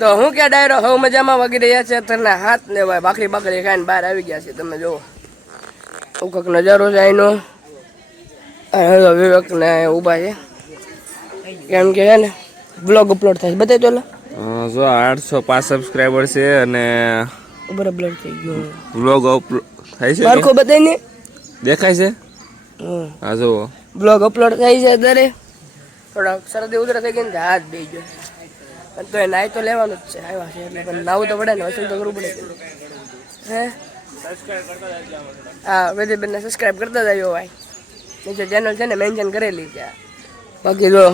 તો હું ક્યાં ડાયરો હવે મજામાં વાગી રહ્યા છે અત્યારના હાથ ને ભાઈ ભાખરી બાખરી ખાઈને બહાર આવી ગયા છે તમે જુઓ કંઈક નજારો છે અહીંનો વિવેક ને ઊભા છે કેમ કે છે ને બ્લોગ અપલોડ થાય બતાવી તો જો 805 સબસ્ક્રાઇબર છે અને બરાબર થઈ ગયો બ્લોગ અપલોડ થાય છે મારખો બતાવીને દેખાય છે હા જો બ્લોગ અપલોડ થાય છે અત્યારે થોડાક શરદી ઉધરા થઈ ગઈ ને હાથ દઈ ગયો તો એ નાઈ તો લેવાનું જ છે આવ્યા છે એટલે પણ નાવું તો પડે ને વસૂલ તો કરવું પડે હે હા વેદીબેનને સબસ્ક્રાઈબ કરતા જાય ભાઈ નીચે ચેનલ છે ને મેન્શન કરેલી છે બાકી જો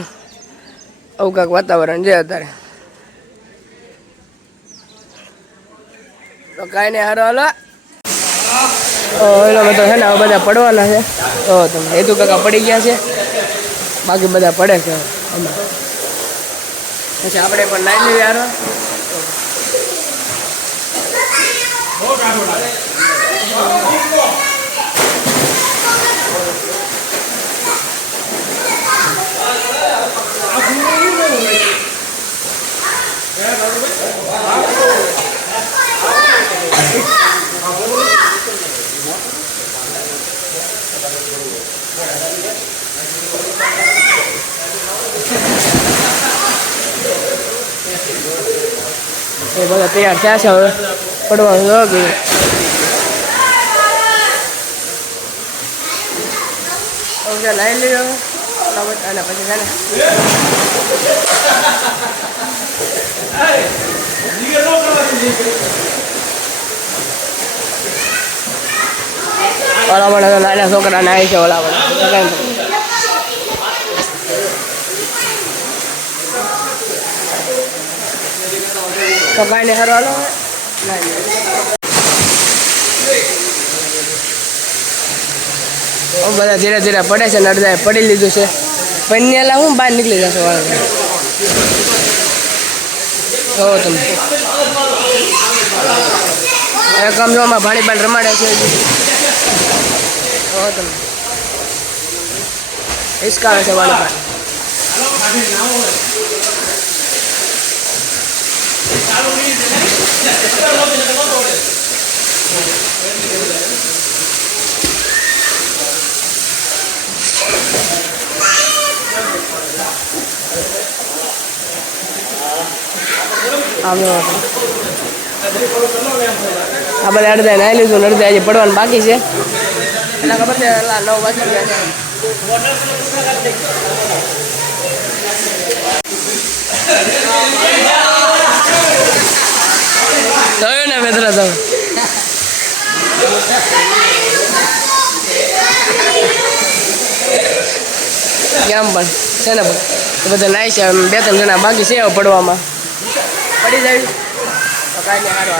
આવું કાંક વાતાવરણ છે અત્યારે તો કાંઈ નહીં હારો હાલો એનો બધો છે ને હવે બધા પડવાના છે તો તમે હેતુ કાકા પડી ગયા છે બાકી બધા પડે છે હમણાં પછી આપણે પણ નાઈ લઈએ યાર એ બધા તૈયાર થયા છે હવે પડવાનું ગયું હવે લાવી લઈએ અને પછી છે ને ઓલા મળે નાના છોકરા નાય છે ઓલા મળે તો કાંઈ ને હરવાનો બધા ધીરે ધીરે પડે છે ને અડધાએ પડી લીધું છે પન્યાલા હું બહાર નીકળી જશે વાળા હો તમે કમજોરમાં ભાણી બાણ રમાડે છે હો તમે હિસકાવે છે વાળી બાણ આ બધા અડધા નાઈ લીધું અડધા હજી પડવાનું બાકી છે એટલે ખબર છે 9 વાગી ગયા થયું ને મિત્ર તમે કેમ પણ છે ને બધા નાઈ છે 2-3 જણા બાકી છે પડવામાં પડી જાય તો કાંઈ નહીં સારું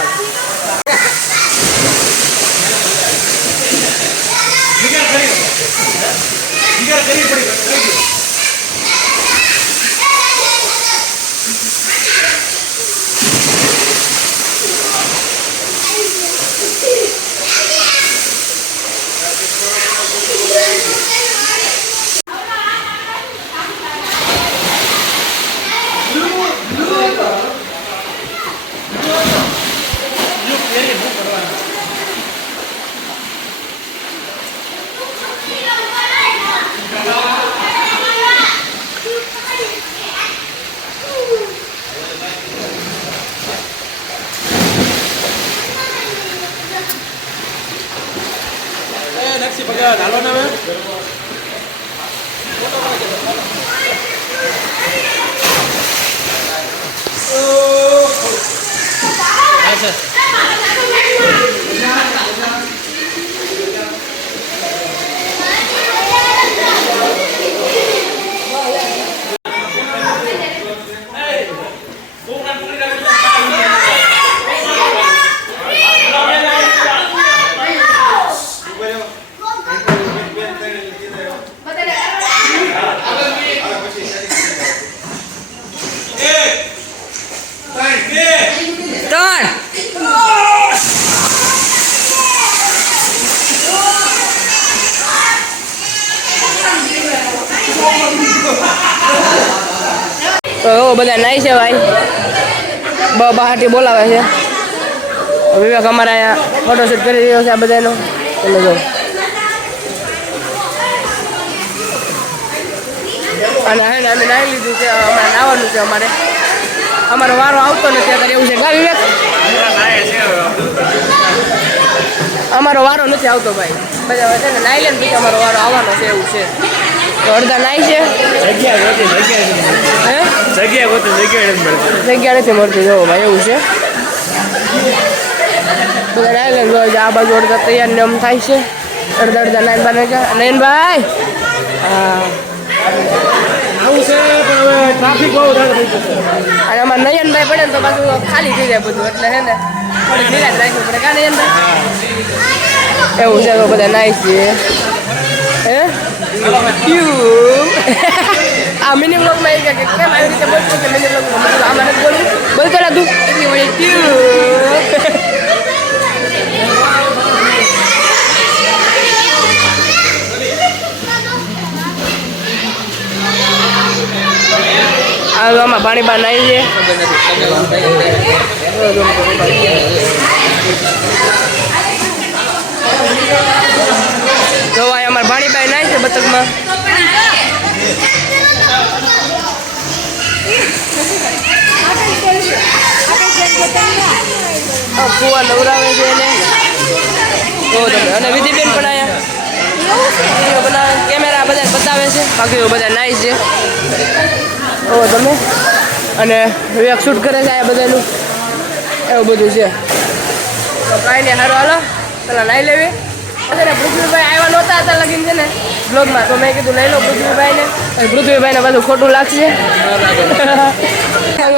હાલો ને હવે તો બધા નાઈ છે ભાઈ બહારથી બોલાવે છે. વિવેક અમારે અહીંયા ફોટોશૂટ કરી રહ્યો છે આ બધાનો. તમે જો અને હે ને અમે નાહી લીધું છે. અમારે નાવાનું છે. અમારો વારો આવતો નથી અત્યારે એવું છે. ગા વિવેક અમારો વારો નથી આવતો ભાઈ. બધા છે ને નાહી લે ને પછી અમારો વારો આવવાનો છે એવું છે. તો અડધા નાહી છે. જગ્યા નથી મળતી જો ભાઈ એવું છે. બધા નાહી લે આ બાજુ અડધા તૈયાર ને આમ થાય છે. અડધા નાઈન બાને નયનભાઈ હા અને અમારે નયનભાઈ પડે ને તો પાછું ખાલી થઈ જાય બધું એટલે છે ને થોડીક નિરાશ રાખવું પડે કા નયનભાઈ એવું છે. તો બધા નાઈસ છે. હે આ મિની બ્લોગમાં કેમ આવી રીતે બોલશું કે મિની બ્લોગમાં આમાં નથી બોલવું બોલતો તું એટલી વળી આમાં પાણી બહાર નાઈ છે. તો અમારે ભાણીભાઈ નાય છે બતકમાં. ફુવા નવરાવે છે એને. તો તમે અને વિધિબેન પણ આયા બનાવે કેમેરા બધા બતાવે છે. બાકી બધા નાઈસ છે. ઓ તમે અને વિવેક શૂટ કરે છે આ બધાનું એવું બધું છે. તો કાંઈ નહીં સારું હાલો પેલા નાઈ લેવી. અત્યારે પૃથ્વીભાઈ આવ્યા નહોતા હતા લગીન છે ને બ્લોગમાં. તો મેં કીધું લઈ લો પૃથ્વીભાઈને. પૃથ્વીભાઈને પાછું ખોટું લાગશે.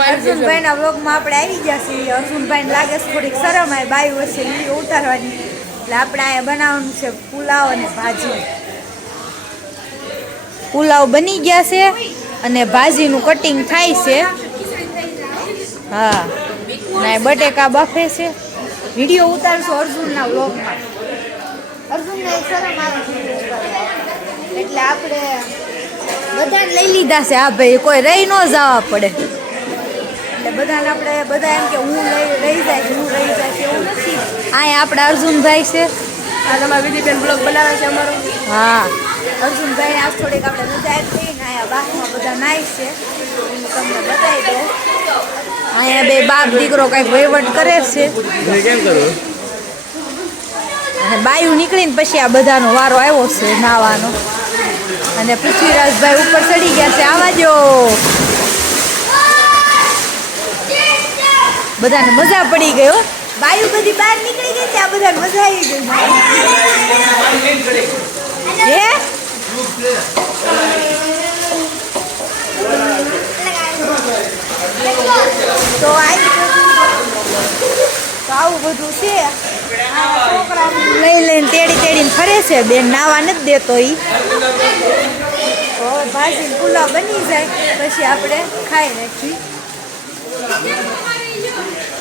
અર્જુનભાઈના બ્લોગમાં આપણે આવી ગયા છીએ. અર્જુનભાઈને લાગે છે થોડીક શરમ આવે બાયું વચ્ચે વિડીયો ઉતારવાની. એટલે આપણે અહીંયા બનાવવાનું છે પુલાવ અને ભાજી. પુલાવ બની ગયા છે અને ભાજીનું કટિંગ થાય છે. હા ને બટેકા બફે છે. વિડીયો ઉતારશું અર્જુનના બ્લોગમાં. અર્જુનને એક શરમ આવે છે એટલે આપણે બધાને લઈ લીધા છે. આ ભાઈ કોઈ રહી ન જવા પડે એટલે બધાને આપણે બધા એમ કે હું રહી જાય એવું નથી. અહીંયા આપણા અર્જુનભાઈ છે. આ તમારા વિધિબેન બ્લોગ બનાવે છે અમારો. હા અર્જુનભાઈ આજ થોડીક આપણે મજા આવી ને અહીંયા બાથમાં બધા નાઈસ છે. હું તમને બતાવી દઉં. અહીંયા બે બાપ દીકરો કંઈક વહીવટ કરે છે. અને બાયું નીકળીને પછી આ બધાનો વારો આવ્યો છે નાવાનો. અને પૃથ્વીરાજભાઈ ઉપર ચડી ગયા છે. આવા જો બધાને મજા પડી ગઈ હો. બાયું બધી બહાર નીકળી ગઈ છે. આ બધાને મજા આવી ગઈ. હે તો આવું બધું છે. છોકરા લઈ લઈને તેડીને ફરે છે. બેન નાવા નથી દેતો ઈ. ભાજી પુલાવ બની જાય પછી આપણે ખાઈ નાખી.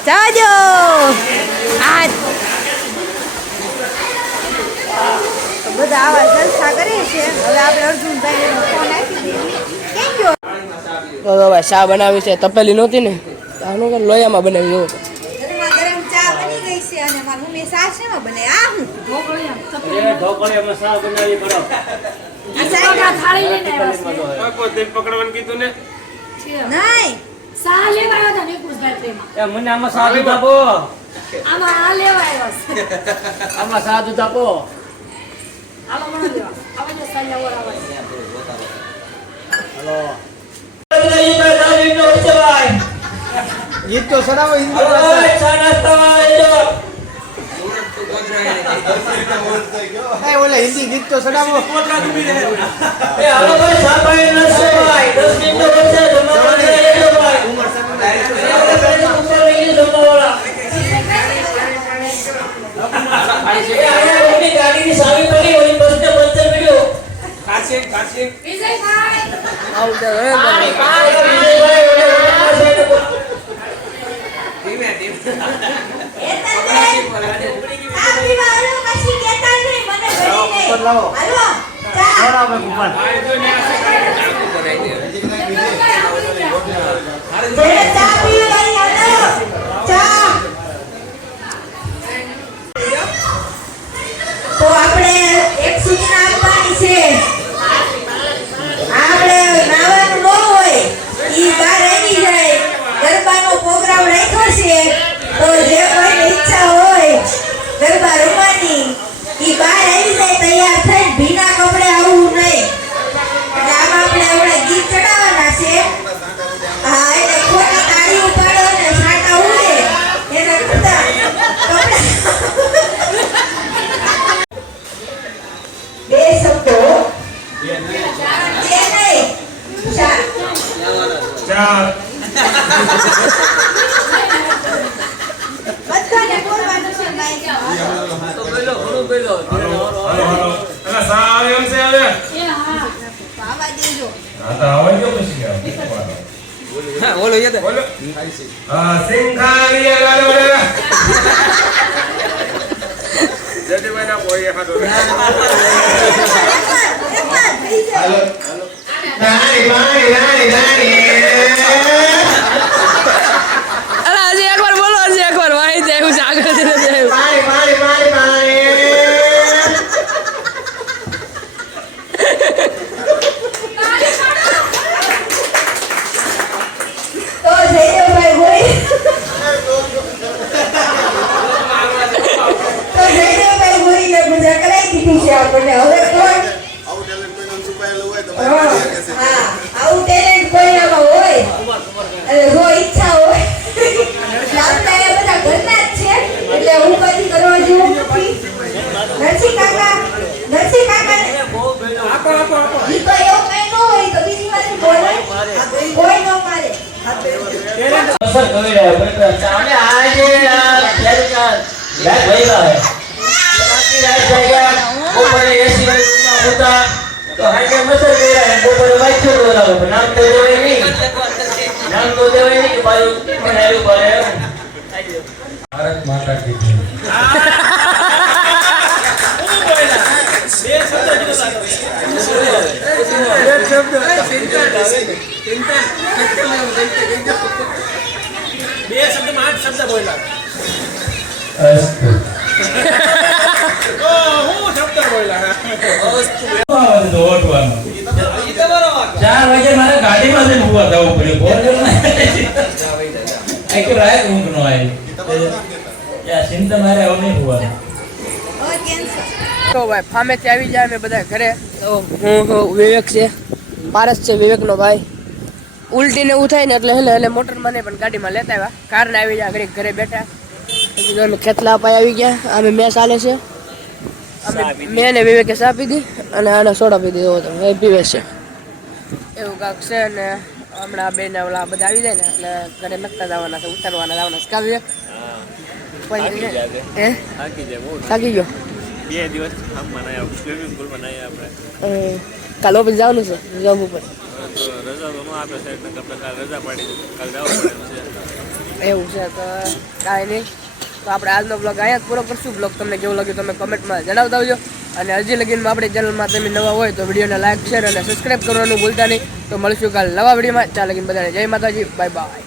જાજો આ તો બધા આવા જલસા કરે છે. હવે આપણે અર્જુનભાઈ ફોન આપી દઈએ. કેમ ગયો તો ભાઈ ચા બનાવી છે. તપેલી નહોતી ને આનું કે લોયામાં બનાવી દો. ગરમ ચા બની ગઈ છે અને મારી મમ્મી સા શેમાં બને? આ હું ઢોકળિયામાં સા બનાવી કરો. થાળી લઈને પકડવાનું કીધું ને નહીં સા લેવા આવ્યા હતા નિકુશભાઈ પ્રેમા. મને આમાં સાદું આપો. આમાં આ લેવા આવ્યા છે. આમાં સાદું આપો. આમાં મને લેવા. આવા જો સા લેવા આવ્યા. હલો ગીત તો સડાવો હિન્દી ઓલે હિન્દી ગીત તો સડાવો. છે તો જે કોઈની ઈચ્છા હોય ગરબા રમવાની ઈ બહાર આવી જાય તૈયાર થઈને ભીના કપડે આવવું નહીં. એટલે આમાં આપણે હમણાં ગીત ચડાવવાના છે. હા એટલે ખોટી તાળી ઉપાડો ને સાટા ઉડે એના કરતા કપડા બે શબ્દો બે નહીં ચાર બધાને બોલવાનું છે માઈક. તો બોલો ઘણું બોલો આવા દેજો. હા બોલો યે અલા હજી એકવાર બોલો હજી એકવાર વાહી જાય એવું છે આગળ જઈને જાય તો જયદેવભાઈ ગોરી તો જયદેવભાઈ ગોરીને મજા કરાઈ દીધી છે આપણને. હવે કોણ હા આવું ટેલેન્ટ કોઈનામાં હોય એટલે જો ઈચ્છા હોય આપણા એ બધા ઘરના જ છે એટલે હું કદી કરવા જેવું નથી. નરસિંહ કાકા ઈ તો એવું કઈ ન હોય તો બીજી વાર બોલે કોઈ ન મારે. અસર કરી રહ્યા બરાબર ચાલે આજે આ ફેરકાર લાગ વઈલા હે બાકી રાત જાયગા ઉપર એસી રૂમમાં હોતા તો હાકે મસર કરી રહ્યા હે ઉપર વાંચ્યો બોલાવો નામ તો દેવાય નહીં કે બાજુ બનાવ્યું પડે ભારત માતા કી જય બે શબ્દમાં 8 શબ્દ બોલ્યા અસ્તુ હું શબ્દ બોલ્યા આવાજ દોડવાનો 4 વાગે મારે ગાડીમાં જઈને ઉભા થવું પડ્યું બોલ એક રાત ઊંઘ નો આવી યા ચિંતા મારે આવું નહીં હોવાનું. હવે કેન્સર તો ભાઈ ફામેથી આવી જાય અમે બધા ઘરે તો હું વિવેક છે પારસ છે વિવેકનો ભાઈ ઉલટીને એવું થાય ને એટલે મોટરમાં નહીં પણ ગાડીમાં લેતા આવ્યા કારને આવી જાય ઘરે ઘરે બેઠા પછી તો અમે ખેતલા અપાઈ આવી ગયા અમે મેં ચાલે છે અમે મેં ને વિવેકે ચા પીધી અને આને સોડા પીધી એવો તો એ પીવે છે એવું કાંક છે ને હમણાં બે ને ઓલા બધા આવી જાય ને એટલે ઘરે નખતા જવાના છે ઉતારવાના જવાના છે કાવ્ય થાકી ગયો 2 દિવસ આમ મનાયા સ્વિમિંગ પુલ મનાયા આપણે કાલ ઓફિસ જવાનું છે જોબ ઉપર તો રજા તો ન આપે સાહેબ ને આપણે કાલ રજા પાડી કાલ જવું પડે એવું છે તો કાંઈ નહીં તો આપણે આજનો બ્લોગ અહીંયા જ પૂરો કરશું. બ્લોગ તમને કેવું લાગ્યું તમે કમેન્ટમાં જણાવતા આવજો અને હજી લગીનમાં આપણી ચેનલમાં તમે નવા હોય તો વિડીયોને લાઈક શેર અને સબસ્ક્રાઈબ કરવાનું ભૂલતા નહીં. તો મળીશું કાલ નવા વિડીયોમાં. ત્યાં લગીને બધાને જય માતાજી, બાય બાય.